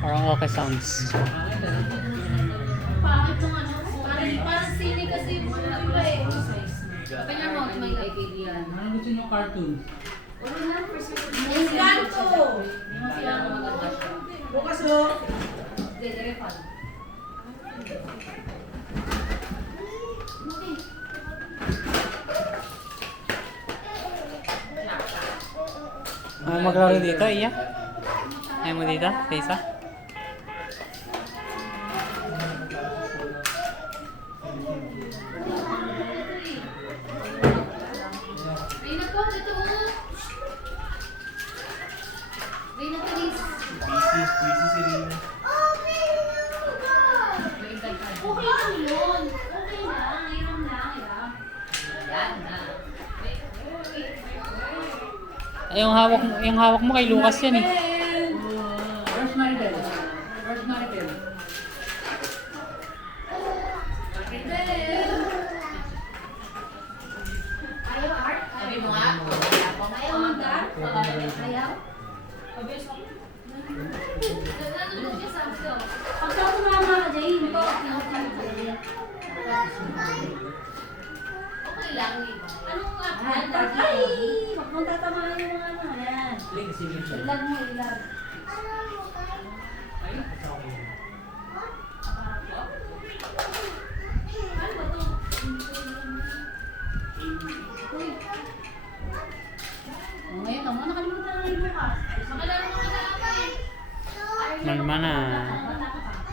Parang okay sounds. Bakit nung ano? Parang sine kasi yung iba eh. Kanya mo, may kaibigan. Ano gusto nyo cartoons? Encanto! Hindi mo sila ako maganda siya. Bukas o. Dire fan. Maglaro dito, iya? Ayaw mo dito, Tessa? Reyna po, dito oh. Reyna Teres. Busy si Rina. Okay lang yun. Okay lang. Hiram lang. Yan na. Yung hawak mo kay Lucas yan eh. Where's Maribel? Where's Maribel? Ayaw art? Sabi mo nga. Ayaw mag-art? Ayaw? Nanonood siya sa akin. Pagka tumama ka dyan, hindi ko. Okay lang eh. Anong art? Ay! Huwag mong tatamaan yung mga ano. Ayan. Sige, sige. Ilag mo, ilag. Ay, okay.